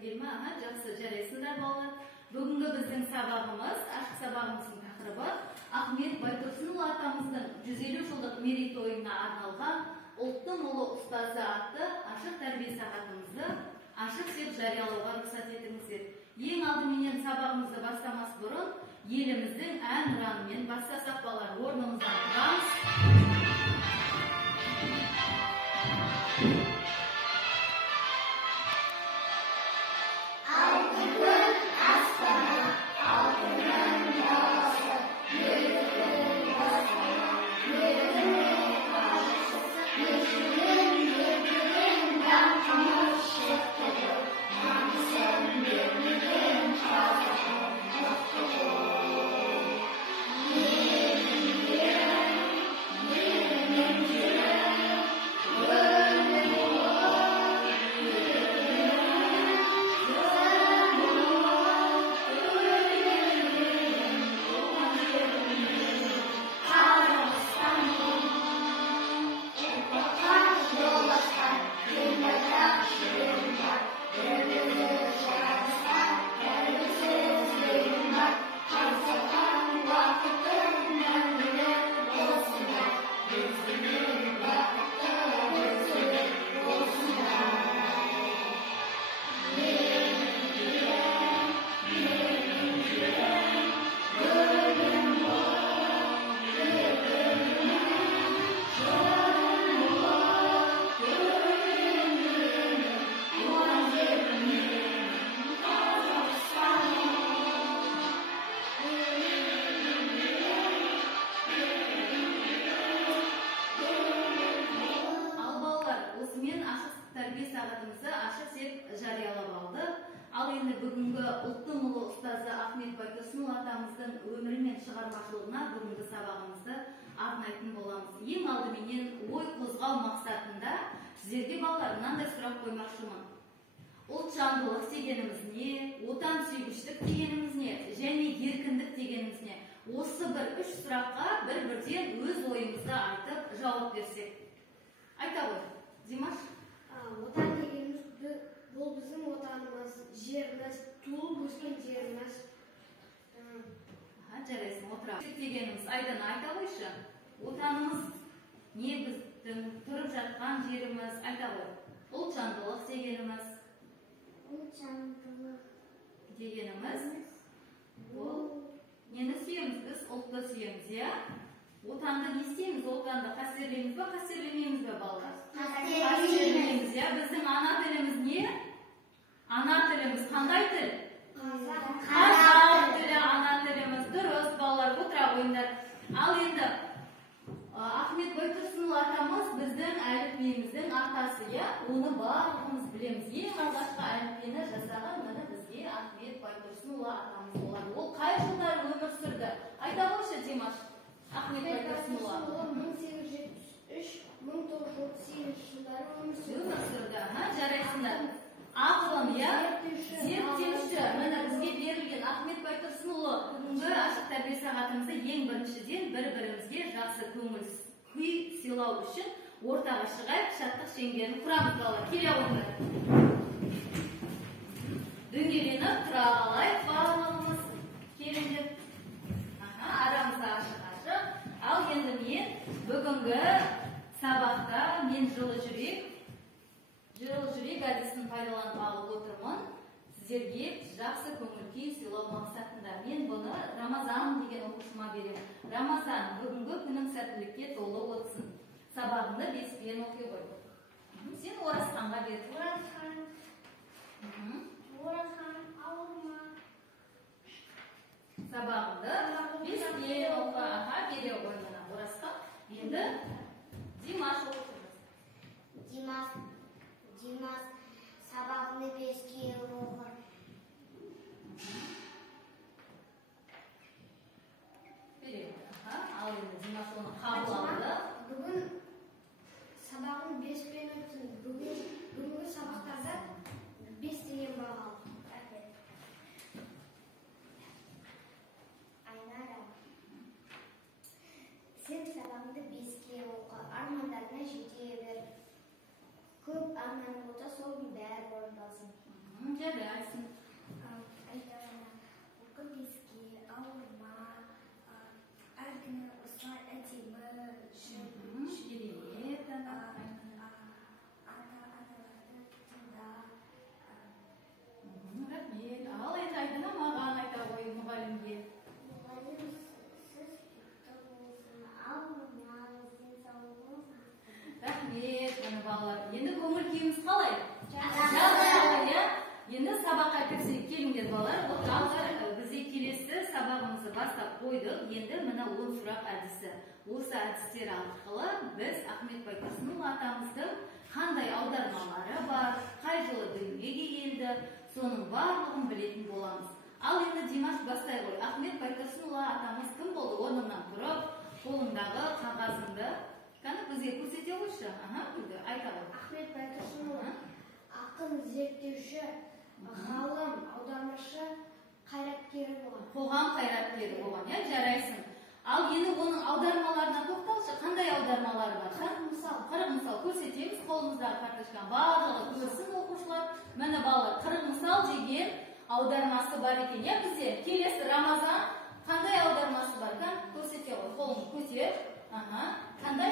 келме, жақсы жарайсыңдар балалар. Бүгінгі біздің сабағымыз, ашық сабағымыздың тақырыбы Ахмет Байтұрсынұлы атамыздың 150 жылдық мерейтойына арналған ұлттың ұлы ұстазы атты ашық тәрбие сағатымызды ашық деп жариялауға рұқсат етіңіздер. Ең алдыменен сабағымызды бастамас бұрын еліміздің ән ұранымен бастасақ балалар, орнымыздан тұрамыз. Ал енді бүгінгі ұлттың ұлы ұстазы Ахмет Байтұрсынұлы атамыздың өмірі мен шығармашылығына бүгінгі сабағымызды арнайтын боламыз. Ең алдыменен ой қозғау мақсатында сіздерге балалар мынандай сұрақ қоймақшымын. Ұлтжандылық дегеніміз не, отансүйгіштік дегеніміз не, және еркіндік дегеніміз не? Осы бір үш сұраққа бір-бірден өз ойымызды айтып жауап берсек. Айта ғой, Димаш? Отан дегеніміз бұл біздің отанымыз, жеріміз, туылып өскен жеріміз. Жарайсың, отыра. Дегеніміз айдан айта қойшы. Отанымыз не біздің тұрып жатқан жеріміз, айта ғой. Ұлтжандылық дегеніміз. Ұлтжандылық дегеніміз. Бұл нені сүйеміз біз? Ұлтты сүйеміз, иә? Отанды не істейміз? Отанды қастерлейміз бе, қастерлемейміз бе балалар? Қастерлейміз, иә? Біздің ана тіліміз не? Ана тіліміз қандай тіл? Қазақ тілі ана тіліміз. Дұрыс балалар, отыра қойыңдар. Ал енді Ахмет Байтұрсынұлы атамыз біздің әліпбиіміздің атасы, иә? Оны барлығымыз білеміз. Ең алғашқы әліпбині жасаған міне бізге Ахмет Байтұрсынұлы атамыз болады. Ол қай жылдары өмір сүрді? Айта қойшы, Димаш. Ахмет Байтұрсынұлы 1873-1938 жылдары өмір сүрді. Жарайсыңдар. Ақылым, иә? Зерттеуші. Міне бізге берілген Ахмет Байтұрсынұлы бүгінгі ашық тәрбие сағатымызды ең біріншіден бір-бірімізге жақсы көңіл күй сыйлау үшін ортаға шығайық, шаттық шеңберін құрамыз балалар. Келе қойыңдар. Дөңгеленіп тұра қалайық барлығымыз. Келіңдер. Арамызда ашық-ашық. Ал енді мен бүгінгі сабақта мен жылы жүрек әдісін пайдаланып алып отырмын. Сіздерге жақсы көңіл күй сыйлау мақсатында. Мен бұны Рамазан деген оқушыма беремін. Рамазан, бүгінгі күнің сәттілікке толы өтсін. Сабағыңды беспен оқи ғой. Сен Оразханға бер. Оразхан, ауырма. Сабағыңды беспен оқы. Бере ғой мына Оразхан. Енді Димаш оқырмыз. Димас сабағыңды беске оқыр. Бере ғой. Ал енді Димаш оны қабыл алды. Бүгін сабағың беспен өтсін. Бүгінгі сабақтарда 5 деген баға алды. Айнара, сен сабағыңды беске оқы, армандарына жете бер. Көп арман болса, сол қойдық. Енді мына 10 сұрақ әдісі. Осы әдістер арқылы біз Ахмет Байтұрсынұлы атамыздың қандай аудармалары бар, қай жылы дүниеге келді, соның барлығын білетін боламыз. Ал енді Димаш бастай ғой. Ахмет Байтұрсынұлы атамыз кім болды? Орнынан тұрып, қолындағы қағазыңды кәні бізге көрсете қойшы. Айта ғой. Ахмет Байтұрсынұлы ақын, зерттеуші, ғалым, аудармашы, қайраткері болған. Қоғам қайраткері болған, жарайсың. Ал енді оның аудармаларына тоқталшы. Қандай аудармалары бар? 40 мысал көрсетеміз. Қолымыздағы карточканы барлығы көрсін оқушылар. Міне балалар, 40 мысал деген аудармасы бар екен. Бізде келесі Рамазан қандай аудармасы бар? Көрсете ғой. Қолыңды көтер. Қандай?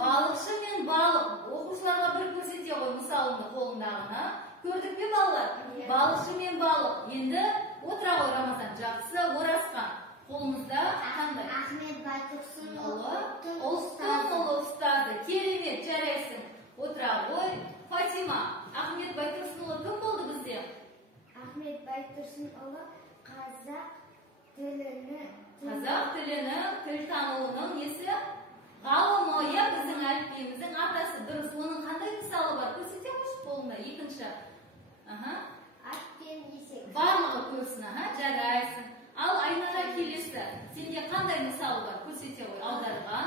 Балықшы мен балық. Оқушыларға бір көрсете ғой мысалында қолындағыны. Көрдік пе балалар? Балықшы мен балық. Енді отыра ғой Рамазан. Жақсы, Оразхан. Қолымызда қандай? Ахмет Байтұрсынұлы ұлттың ұлы ұстазы. Керемет, жарайсың. Отыра ғой. Фатима, Ахмет Байтұрсынұлы кім болды бізде? Ахмет Байтұрсынұлы қазақ тілінің тіл тануының несі? Ғалымы, біздің әліпбиіміздің атасы. Дұрыс, оның қандай мысалы бар? Көрсете қойшы қолында. Екінші. Ат пен есек. Барлығы көрсін, жарайсың. Ал Айнара келесі. Сенде қандай мысалы бар? Көрсете ғой. Аударған.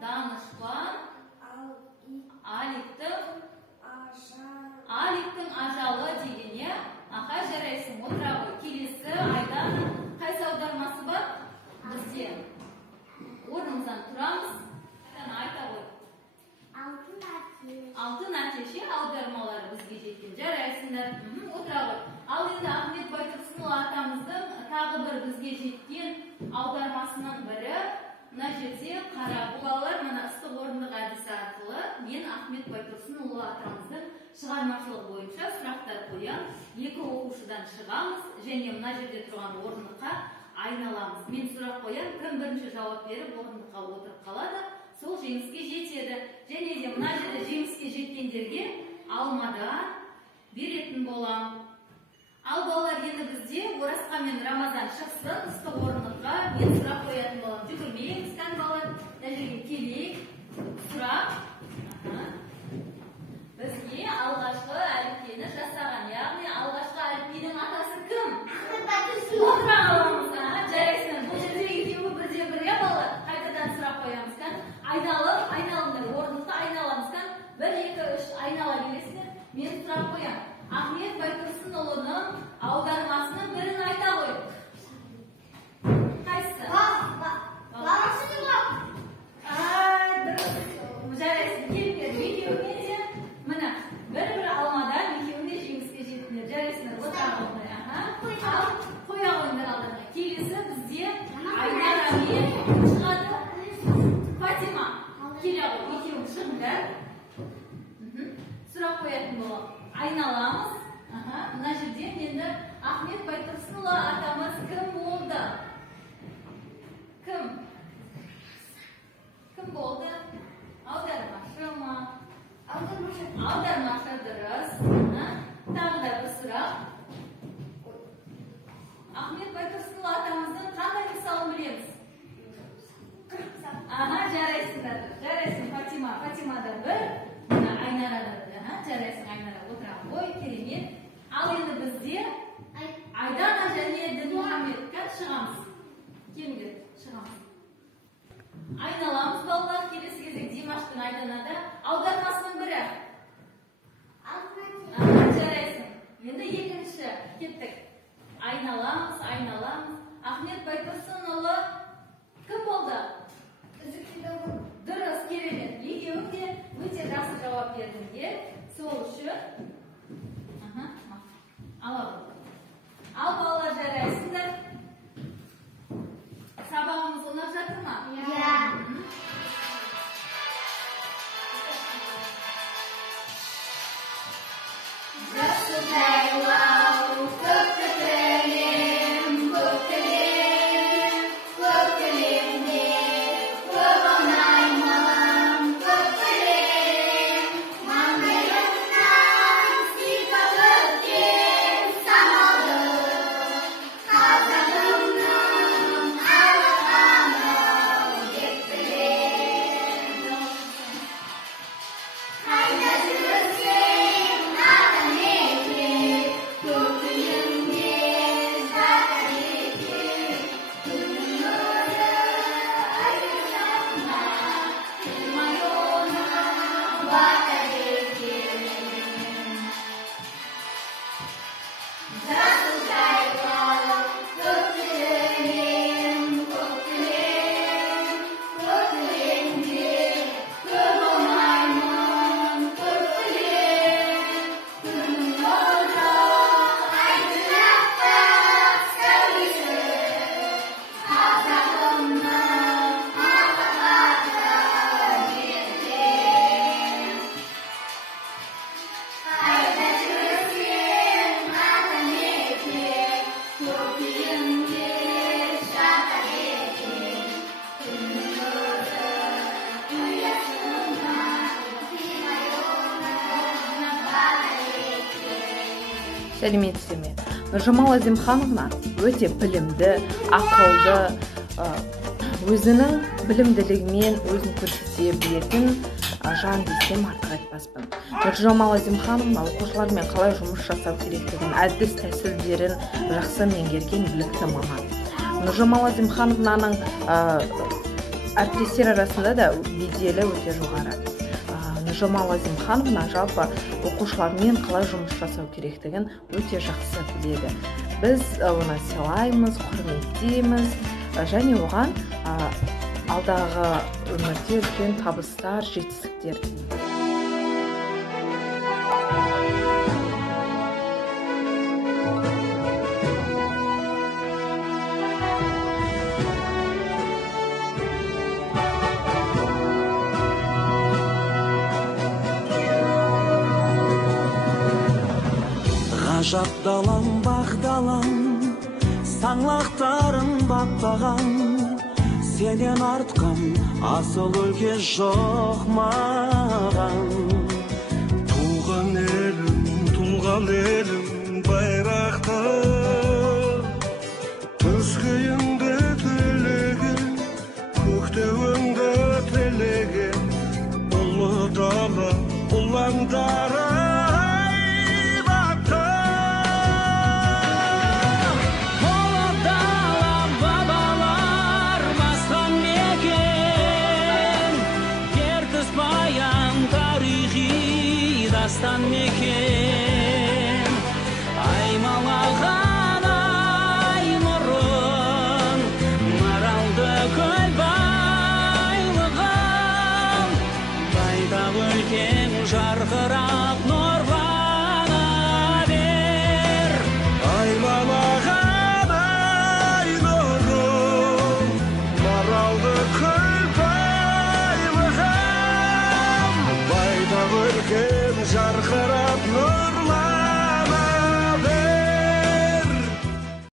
Данышпан. Алиптің ажалы деген, жарайсың. Отыра ғой. Келесі Айдан қайсы аудармасы бар? Бізде. Орнымыздан тұрамыз. Айта ғой. Алтын әтеше аудармалары бізге жеткен. Жарайсыңдар. Отыра ғой. Ал енді Ахмет Байтұрсынұлы атамыздың тағы бір бізге жеткен аудармасының бірі. Мына жерде қара. Балалар, мына ыстық орындық әдісі арқылы мен Ахмет Байтұрсынұлы атамыздың шығармашылығы бойынша сұрақтар қоям. Екі оқушыдан шығамыз және мына жерде тұрған орындыққа айналамыз. Мен сұрақ қоям, кім бірінші жауап беріп орындыққа отырып қалады, сол жеңіске жетеді. Және де мына жерде жеңіске жеткендерге алмадан беретін болам. Ал балалар, енді бізде Оразхан мен Рамазан шықсын, ыстық орындыққа мен сұрақ қоятын болам. Жүгірмейміз, балалар, жерге келейік. Сұрақ. Бізге алғашқы әліпбиені жасаған, яғни алғашқы әліпбиінің атасы кім? Отыра аламыз. Жарайсың. Бұл жерде екеуі бірде бірге балалар. Қайтадан сұрақ қоямыз. Айналыңдар, орындықты айналамыз. 1, 2, 3 айнала келесіңдер. Мен сұрақ қоям. Ахмет Байтұрсынұлының аудармасының бірін айта ғой. Қайсысы? Дұрыс. Жарайсың. Келіңдер. Екеуіне де міне бір алмадан екеуіне жеңіске жетіңдер. Жарайсыңдар. Отыра қойыңдар. Ал қоя қойыңдар алдына. Келесі бізде Айнара мен шығады. Фатима. Келе ғой. Екеуің шығыңдар. Сұрақ қоятын болам. Айналамыз. Мына жерден енді Ахмет Байтұрсынұлы атамыз кім болды? Кім? Кім болды? Аудармашы ма? Аудармашы, дұрыс. Тағы да бір сұрақ. Ахмет Байтұрсынұлы атамыздың қандай мысалын білеміз? Жарайсыңдар. Жарайсың Фатима. Фатимада бір. Айнарада жарайсың. Айнара отыра ғой. Керемет. Ал енді бізде Айдана және Дінмұхаммедтен шығамыз. Келіңдер, шығамыз. Айналамыз балалар. Келесі кезек Димаштың Айданада аудармасының бірі. Жарайсың. Енді екінші кеттік. Айналамыз. Ахмет Байтұрсынұлы кім болды? Дұрыс, керемет. Екеуің де өте жақсы жауап бердіңдер. Сол үшін ал балалар, жарайсыңдар. Сабағымыз ұнап жатыр ма? Жақсы байлау, көп тілем, көп тілемде, көп ұнаймын, көп тілем, маңдайымнан сипап өткен самалды, қазағым Сәлеметсіз ме? Нұржамал Әзімхановна өте білімді, ақылды, өзінің білімділігімен өзін көрсете білетін жан десем артық айтпаспын. Нұржамал Әзімхановна оқушылармен қалай жұмыс жасау керектігін, әдіс тәсілдерін жақсы меңгерген білікті маман. Нұржамал Әзімхановнаның әріптестер арасында да беделі өте жоғары. Нұржамал Әзімхановна жалпы оқушылармен қалай жұмыс жасау керектігін өте жақсы біледі. Біз оны сыйлаймыз, құрметтейміз және оған алдағы өмірде үлкен табыстар, жетістіктер тілейміз. Ғажап далам, бақ далам, саңлақтарын баптаған, сенен артқан асыл өлке жоқ маған. Туған елім байрақты, төскейіңді тілеген, көктеуіңді тілеген, ұлы дала ұландары Dastан мекен